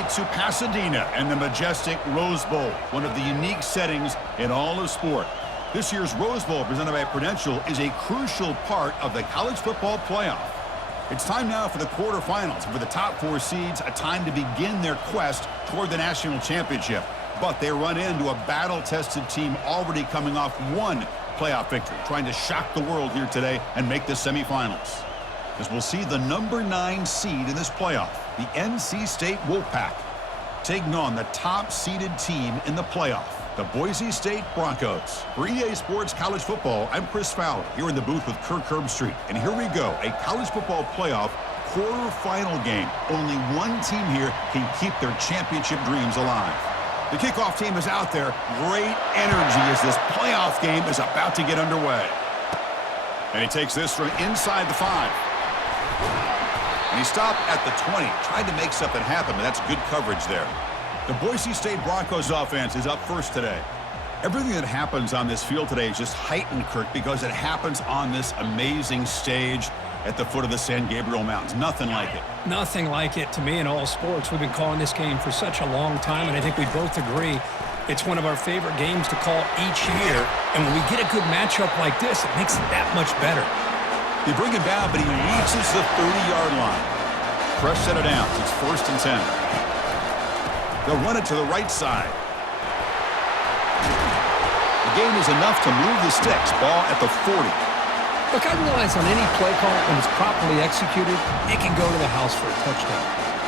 way to Pasadena and the majestic Rose Bowl, one of the unique settings in all of sport. This year's Rose Bowl, presented by Prudential, is a crucial part of the college football playoff. It's time now for the quarterfinals. For the top 4 seeds, a time to begin their quest toward the national championship. But they run into a battle-tested team already coming off one playoff victory, trying to shock the world here today and make the semifinals. As we'll see the number 9 seed in this playoff, the NC State Wolfpack, taking on the top-seeded team in the playoff, the Boise State Broncos. For EA Sports College Football, I'm Chris Fowler, here in the booth with Kirk Herbstreit. And here we go, a college football playoff quarterfinal game. Only one team here can keep their championship dreams alive. The kickoff team is out there. Great energy as this playoff game is about to get underway. And he takes this from inside the 5. And he stopped at the 20. Tried to make something happen, but that's good coverage there. The Boise State Broncos offense is up first today. Everything that happens on this field today is just heightened, Kirk, because it happens on this amazing stage at the foot of the San Gabriel Mountains. Nothing like it. Nothing like it to me in all sports. We've been calling this game for such a long time, and I think we both agree it's one of our favorite games to call each year. And when we get a good matchup like this, it makes it that much better. They bring him down, but he reaches the 30-yard line. Fresh set of downs. It's 1st and 10. They'll run it to the right side. The gain is enough to move the sticks. Ball at the 40. Look, I realize on any play call, when it's properly executed, it can go to the house for a touchdown.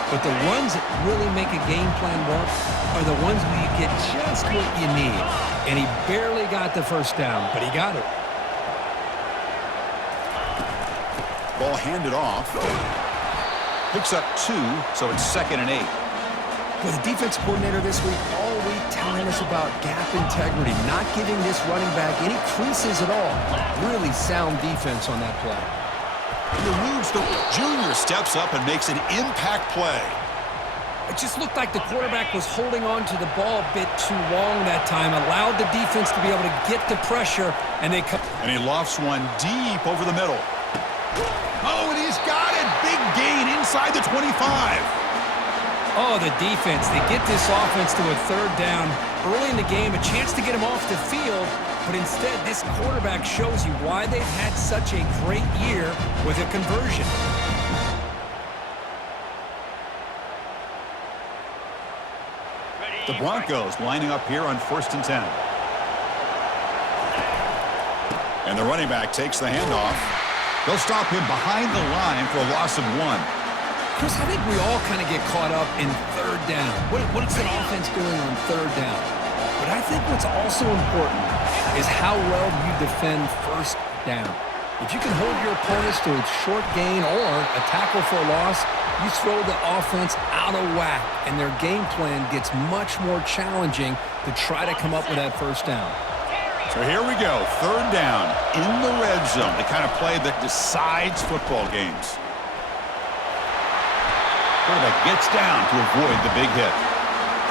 But the ones that really make a game plan work are the ones where you get just what you need. And he barely got the first down, but he got it. Ball handed off. Picks up 2, so it's 2nd and 8. With the defense coordinator this week all week telling us about gap integrity, not giving this running back any creases at all. Really sound defense on that play. And the Rubes, the junior, steps up and makes an impact play. It just looked like the quarterback was holding on to the ball a bit too long that time, allowed the defense to be able to get the pressure, and they come. And he lofts one deep over the middle. Oh, and he's got it. Big gain inside the 25. Oh, the defense. They get this offense to a 3rd down early in the game, a chance to get him off the field, but instead this quarterback shows you why they've had such a great year with a conversion. The Broncos lining up here on 1st and 10. And the running back takes the handoff. They'll stop him behind the line for a loss of 1. Chris, I think we all kind of get caught up in 3rd down. What is an offense doing on 3rd down? But I think what's also important is how well you defend 1st down. If you can hold your opponents to a short gain or a tackle for a loss, you throw the offense out of whack, and their game plan gets much more challenging to try to come up with that 1st down. So here we go, 3rd down in the red zone, the kind of play that decides football games. Quarterback gets down to avoid the big hit.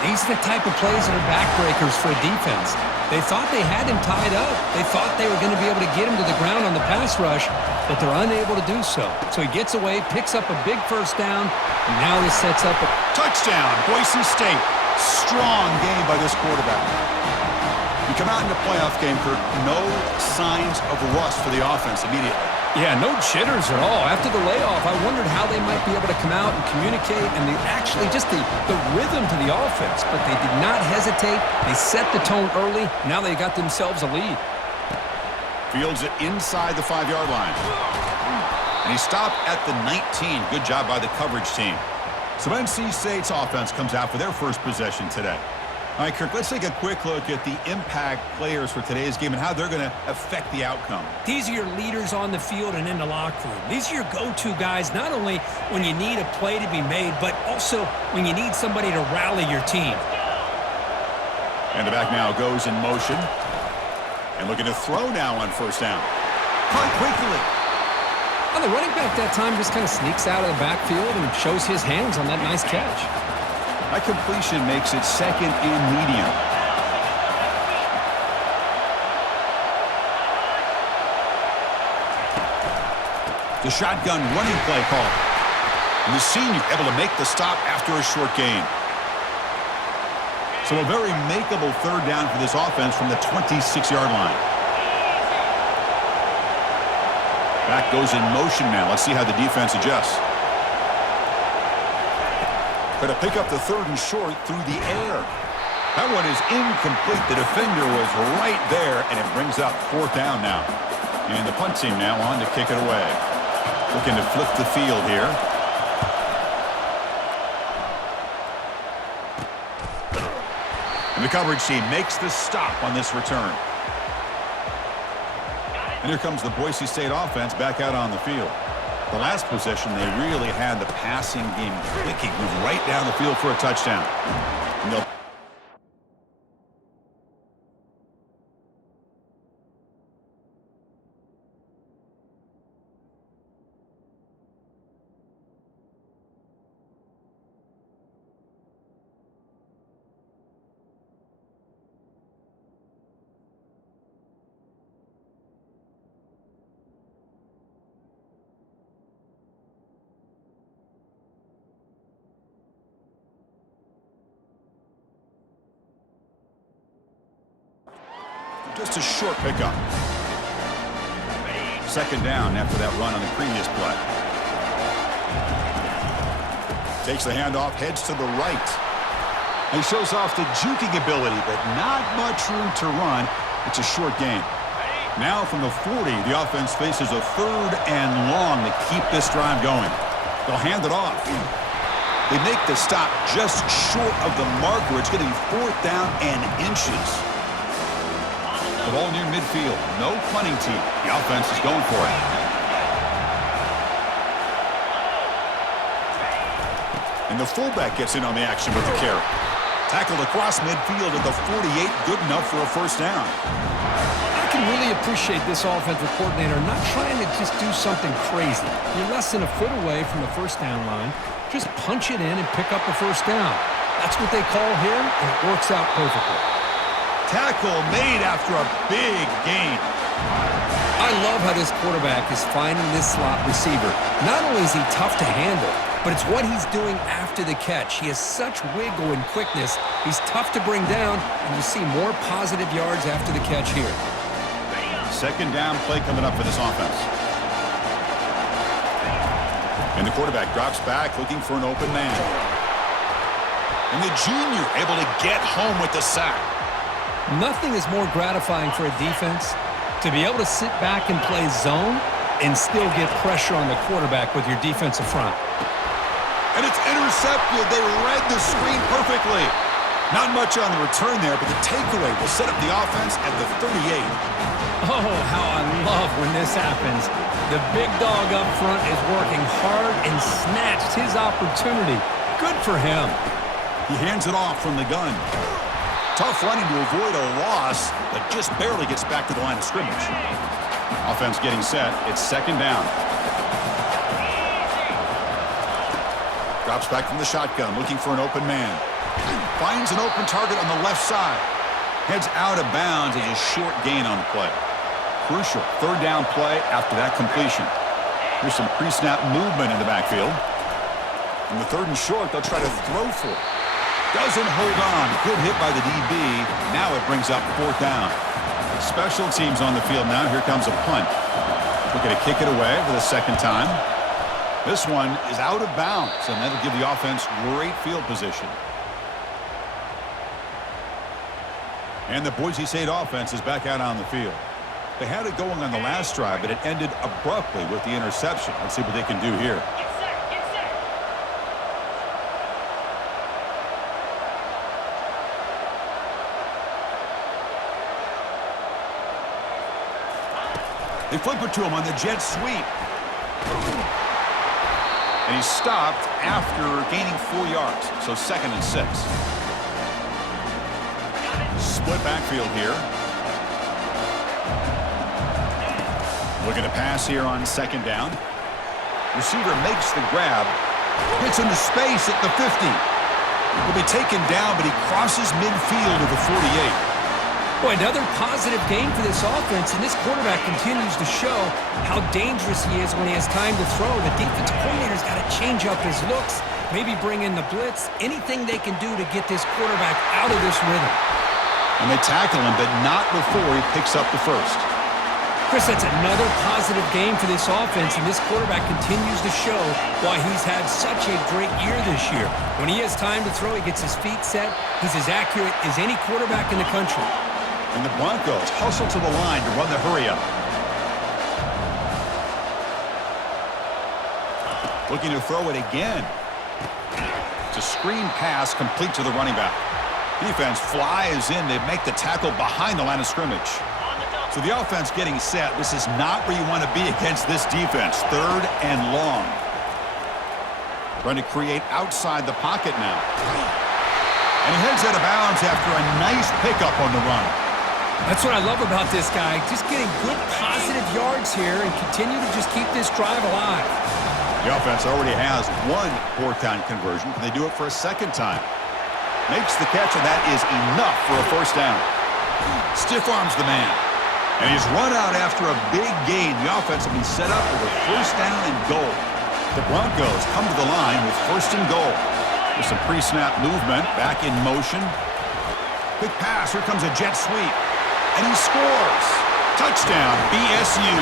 These are the type of plays that are backbreakers for a defense. They thought they had him tied up. They thought they were going to be able to get him to the ground on the pass rush, but they're unable to do so. So he gets away, picks up a big 1st down, and now this sets up a touchdown, Boise State. Strong game by this quarterback. You come out in the playoff game, Kirk, no signs of rust for the offense immediately. Yeah, no jitters at all. After the layoff, I wondered how they might be able to come out and communicate and actually just the rhythm to the offense. But they did not hesitate. They set the tone early. Now they got themselves a lead. Fields it inside the 5-yard line. And he stopped at the 19. Good job by the coverage team. So NC State's offense comes out for their first possession today. All right, Kirk, let's take a quick look at the impact players for today's game and how they're going to affect the outcome. These are your leaders on the field and in the locker room. These are your go-to guys, not only when you need a play to be made, but also when you need somebody to rally your team. And the back now goes in motion. And looking to throw now on 1st down. Quite quickly. Well, the running back that time just kind of sneaks out of the backfield and shows his hands on that nice catch. That completion makes it 2nd and medium. The shotgun running play call. And the senior able to make the stop after a short gain. So a very makeable third down for this offense from the 26-yard line. Back goes in motion now. Let's see how the defense adjusts. Going to pick up the third and short through the air. That one is incomplete. The defender was right there, and it brings up fourth down now. And the punt team now on to kick it away. Looking to flip the field here. And the coverage team makes the stop on this return. And here comes the Boise State offense back out on the field. The last possession, they really had the passing game clicking. Moved right down the field for a touchdown. And they'll just a short pickup. Second down after that run on the previous play. Takes the handoff, heads to the right. He shows off the juking ability, but not much room to run. It's a short gain. Now from the 40, the offense faces a third and long to keep this drive going. They'll hand it off. They make the stop just short of the marker. It's going to be fourth down and inches. The ball near midfield. No punting team. The offense is going for it. And the fullback gets in on the action with the carry. Tackled across midfield at the 48. Good enough for a first down. I can really appreciate this offensive coordinator not trying to just do something crazy. You're less than a foot away from the first down line. Just punch it in and pick up the first down. That's what they call here, and it works out perfectly. Tackle made after a big gain. I love how this quarterback is finding this slot receiver. Not only is he tough to handle, but it's what he's doing after the catch. He has such wiggle and quickness. He's tough to bring down, and you see more positive yards after the catch here. Second down play coming up for this offense. And the quarterback drops back looking for an open man. And the junior able to get home with the sack. Nothing is more gratifying for a defense to be able to sit back and play zone and still get pressure on the quarterback with your defensive front. And it's intercepted. They read the screen perfectly. Not much on the return there, but the takeaway will set up the offense at the 38. Oh, how I love when this happens. The big dog up front is working hard and snatched his opportunity. Good for him. He hands it off from the gun. Tough running to avoid a loss, but just barely gets back to the line of scrimmage. Offense getting set. It's second down. Drops back from the shotgun, looking for an open man. Finds an open target on the left side. Heads out of bounds as a short gain on the play. Crucial third down play after that completion. Here's some pre-snap movement in the backfield. In the third and short, they'll try to throw for it. Doesn't hold on. Good hit by the DB. Now it brings up fourth down. Special teams on the field now. Here comes a punt. Looking to kick it away for the second time. This one is out of bounds, and that'll give the offense great field position. And the Boise State offense is back out on the field. They had it going on the last drive, but it ended abruptly with the interception. Let's see what they can do here. They flip it to him on the jet sweep. And he stopped after gaining 4 yards, so 2nd and 6. Split backfield here. Looking to pass here on second down. Receiver makes the grab. Hits into space at the 50. Will be taken down, but he crosses midfield to the 48. Boy, another positive game for this offense, and this quarterback continues to show how dangerous he is when he has time to throw. The defensive coordinator's got to change up his looks Maybe bring in the blitz. Anything they can do to get this quarterback out of this rhythm. And they tackle him, but not before he picks up the first. Chris, that's another positive game for this offense, and this quarterback continues to show why he's had such a great year this year. When he has time to throw, he gets his feet set. He's as accurate as any quarterback in the country. And the Broncos hustle to the line to run the hurry-up. Looking to throw it again. It's a screen pass complete to the running back. Defense flies in. They make the tackle behind the line of scrimmage. So the offense getting set. This is not where you want to be against this defense. 3rd and long. Trying to create outside the pocket now. And he heads out of bounds after a nice pickup on the run. That's what I love about this guy. Just getting good positive yards here and continue to just keep this drive alive. The offense already has 1 4th-down conversion. Can they do it for a 2nd time? Makes the catch, and that is enough for a 1st down. Stiff arms the man. And he's run out after a big gain. The offense will be set up with a 1st down and goal. The Broncos come to the line with 1st and goal. With some pre-snap movement, back in motion. Quick pass, here comes a jet sweep. And he scores. Touchdown, BSU.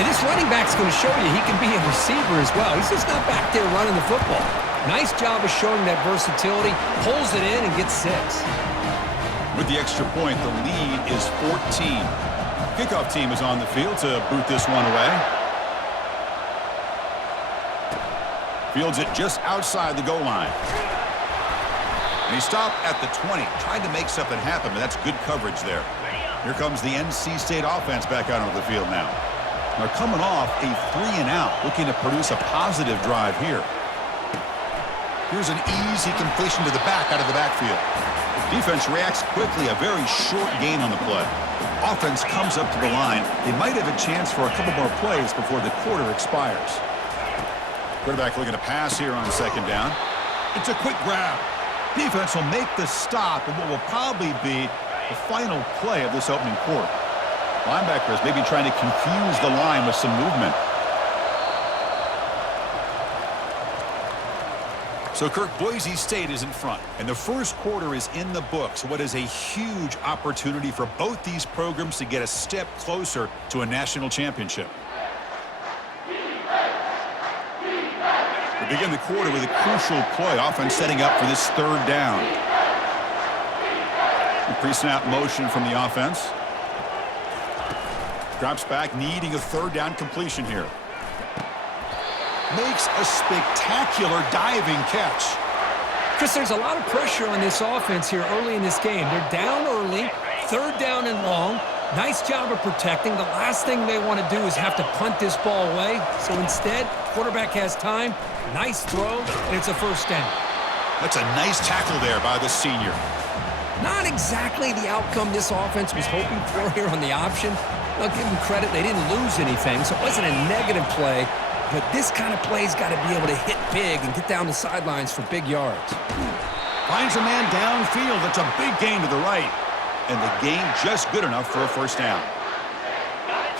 And this running back's going to show you he can be a receiver as well. He's just not back there running the football. Nice job of showing that versatility. Pulls it in and gets 6. With the extra point, the lead is 14. Kickoff team is on the field to boot this one away. Fields it just outside the goal line. And he stopped at the 20, tried to make something happen, but that's good coverage there. Here comes the NC State offense back out onto the field now. They're coming off a 3-and-out, looking to produce a positive drive here. Here's an easy completion to the back out of the backfield. Defense reacts quickly, a very short gain on the play. Offense comes up to the line. They might have a chance for a couple more plays before the quarter expires. Quarterback looking to pass here on 2nd down. It's a quick grab. Defense will make the stop in what will probably be the final play of this opening quarter. Linebackers maybe trying to confuse the line with some movement. So, Kirk, Boise State is in front, and the first quarter is in the books. What is a huge opportunity for both these programs to get a step closer to a national championship. We begin the quarter with a crucial play. Offense setting up for this 3rd down. Pre-snap motion from the offense. Drops back, needing a 3rd down completion here. Makes a spectacular diving catch. Chris, there's a lot of pressure on this offense here early in this game. They're down early, 3rd down and long. Nice job of protecting. The last thing they want to do is have to punt this ball away. So instead, quarterback has time. Nice throw, and it's a 1st down. That's a nice tackle there by the senior. Not exactly the outcome this offense was hoping for here on the option. I'll give them credit. They didn't lose anything, so it wasn't a negative play. But this kind of play's got to be able to hit big and get down the sidelines for big yards. Finds a man downfield. That's a big gain to the right. And the gain just good enough for a 1st down.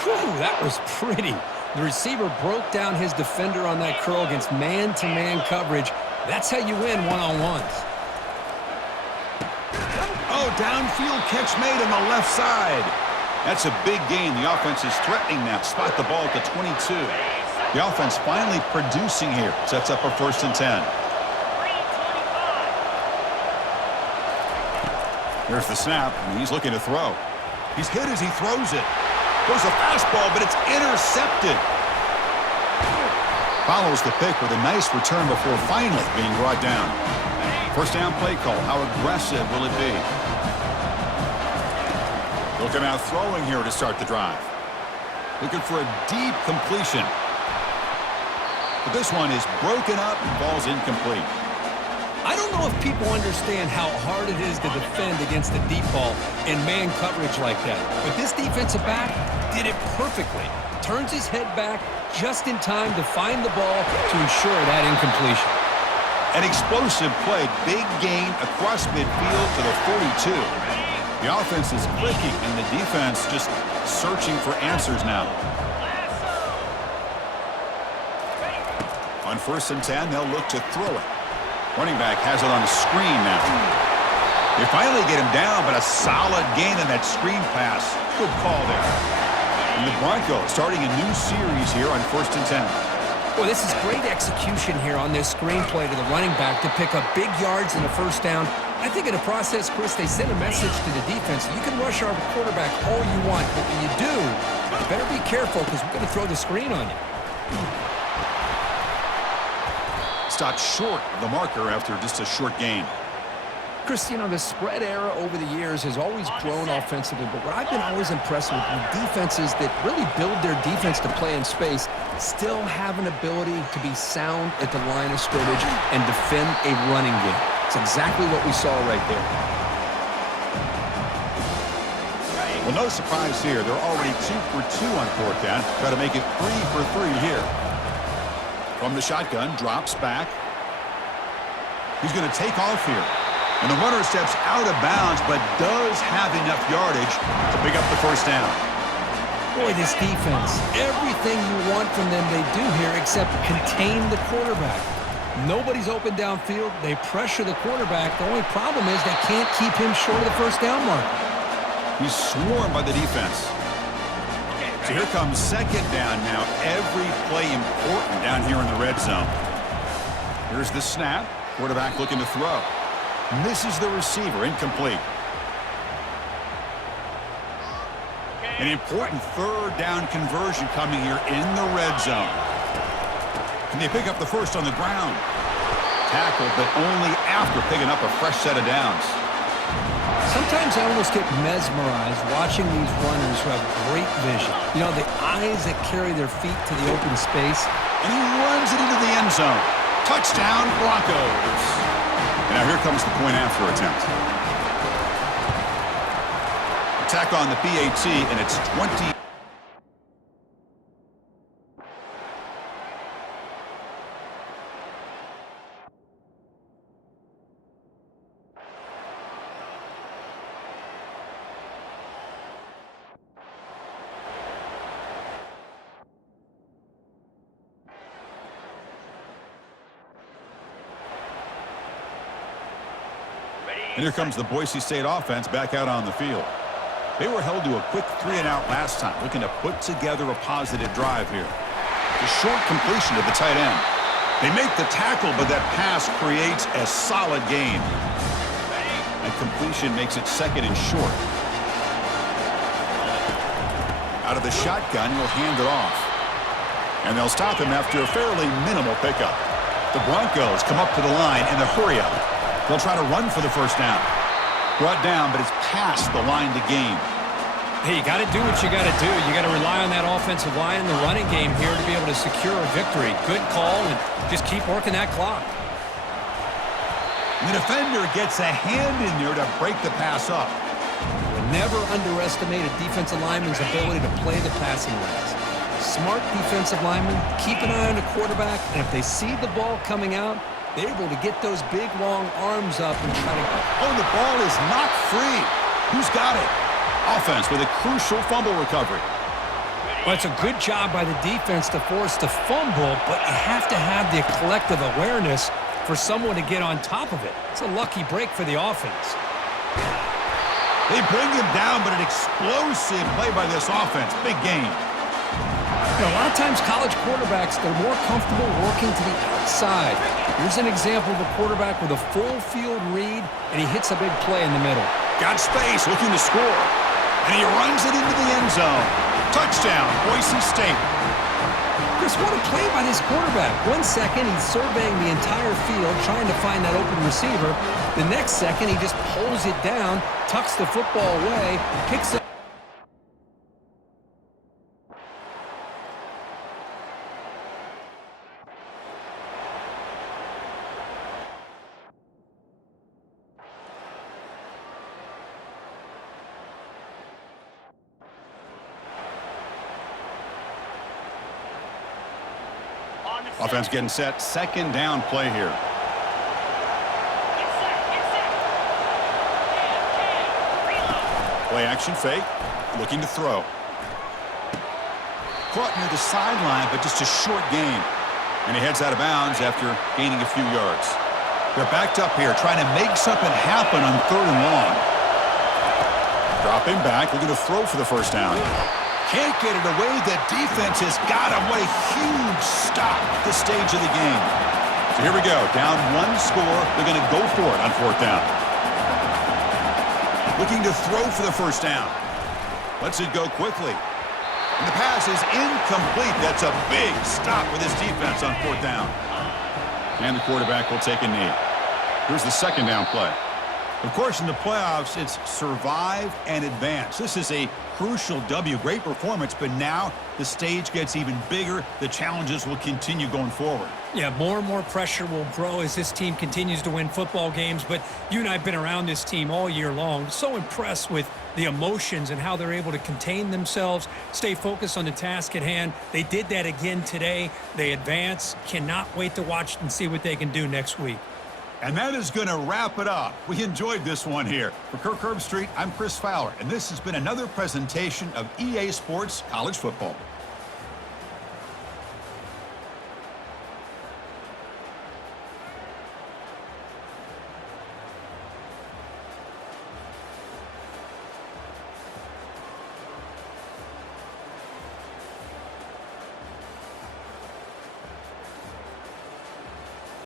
Whew, that was pretty. The receiver broke down his defender on that curl against man-to-man coverage. That's how you win one-on-ones. Oh, downfield catch made on the left side. That's a big gain. The offense is threatening that. Spot the ball at the 22. The offense finally producing here. Sets up a 1st and 10. Here's the snap, and he's looking to throw. He's hit as he throws it. Goes a fastball, but it's intercepted. Follows the pick with a nice return before finally being brought down. 1st down play call. How aggressive will it be? They'll come out throwing here to start the drive. Looking for a deep completion. But this one is broken up and falls incomplete. I don't know if people understand how hard it is to defend against a deep ball in man coverage like that. But this defensive back did it perfectly. Turns his head back just in time to find the ball to ensure that incompletion. An explosive play. Big gain across midfield to the 42. The offense is clicking, and the defense just searching for answers now. On 1st and 10, they'll look to throw it. Running back has it on a screen now. They finally get him down, but a solid gain on that screen pass. Good call there. And the Broncos starting a new series here on 1st and 10. Well, this is great execution here on this screenplay to the running back to pick up big yards and a first down. I think in the process, Chris, they sent a message to the defense. You can rush our quarterback all you want, but when you do, you better be careful because we're going to throw the screen on you. Stopped short of the marker after just a short gain. Chris, you know, the spread era over the years has always grown offensively, but what I've been always impressed with defenses that really build their defense to play in space still have an ability to be sound at the line of scrimmage and defend a running game. It's exactly what we saw right there. Well, no surprise here. They're already 2 for 2 on 4th down. Try to make it 3 for 3 here. From the shotgun, drops back. He's going to take off here. And the runner steps out of bounds, but does have enough yardage to pick up the first down. Boy, this defense, everything you want from them they do here except contain the quarterback. Nobody's open downfield. They pressure the quarterback. The only problem is they can't keep him short of the first down mark. He's swarmed by the defense. So here comes 2nd down now. Every play important down here in the red zone. Here's the snap. Quarterback looking to throw. Misses the receiver. Incomplete. An important 3rd down conversion coming here in the red zone. Can they pick up the first on the ground? Tackled, but only after picking up a fresh set of downs. Sometimes I almost get mesmerized watching these runners who have great vision. You know, the eyes that carry their feet to the open space. And he runs it into the end zone. Touchdown, Broncos. And now here comes the point after attempt. Attack on the PAT, and it's 20. And here comes the Boise State offense back out on the field. They were held to a quick 3-and-out last time, looking to put together a positive drive here. The short completion to the tight end. They make the tackle, but that pass creates a solid gain. And completion makes it 2nd and short. Out of the shotgun, he'll hand it off. And they'll stop him after a fairly minimal pickup. The Broncos come up to the line in the hurry-up. They'll try to run for the first down. Brought down, but it's past the line to gain. Hey, you got to do what you got to do. You got to rely on that offensive line in the running game here to be able to secure a victory. Good call, and just keep working that clock. And the defender gets a hand in there to break the pass up. Never underestimate a defensive lineman's ability to play the passing lanes. Smart defensive linemen keep an eye on the quarterback, and if they see the ball coming out, they're able to get those big, long arms up and try to... Oh, the ball is not free. Who's got it? Offense with a crucial fumble recovery. Well, it's a good job by the defense to force the fumble, but you have to have the collective awareness for someone to get on top of it. It's a lucky break for the offense. They bring him down, but an explosive play by this offense. Big game. You know, a lot of times college quarterbacks, they're more comfortable working to the outside. Here's an example of a quarterback with a full field read, and he hits a big play in the middle. Got space, looking to score. And he runs it into the end zone. Touchdown, Boise State. Chris, what a play by this quarterback. 1 second, he's surveying the entire field, trying to find that open receiver. The next second, he just pulls it down, tucks the football away, picks up. Offense getting set. 2nd down play here. Play action fake. Looking to throw. Caught near the sideline, but just a short gain. And he heads out of bounds after gaining a few yards. They're backed up here, trying to make something happen on 3rd and long. Dropping back, looking to throw for the first down. Can't get it away. The defense has got him. What a huge stop at this stage of the game. So here we go. Down 1 score. They're going to go for it on 4th down. Looking to throw for the first down. Lets it go quickly. And the pass is incomplete. That's a big stop with his defense on 4th down. And the quarterback will take a knee. Here's the 2nd down play. Of course, in the playoffs, it's survive and advance. This is a crucial W. Great performance, but now the stage gets even bigger. The challenges will continue going forward. Yeah, more and more pressure will grow as this team continues to win football games, but you and I have been around this team all year long. So impressed with the emotions and how they're able to contain themselves, stay focused on the task at hand. They did that again today. They advance. Cannot wait to watch and see what they can do next week. And that is going to wrap it up. We enjoyed this one here. For Kirk Herbstreit, I'm Chris Fowler, and this has been another presentation of EA Sports College Football.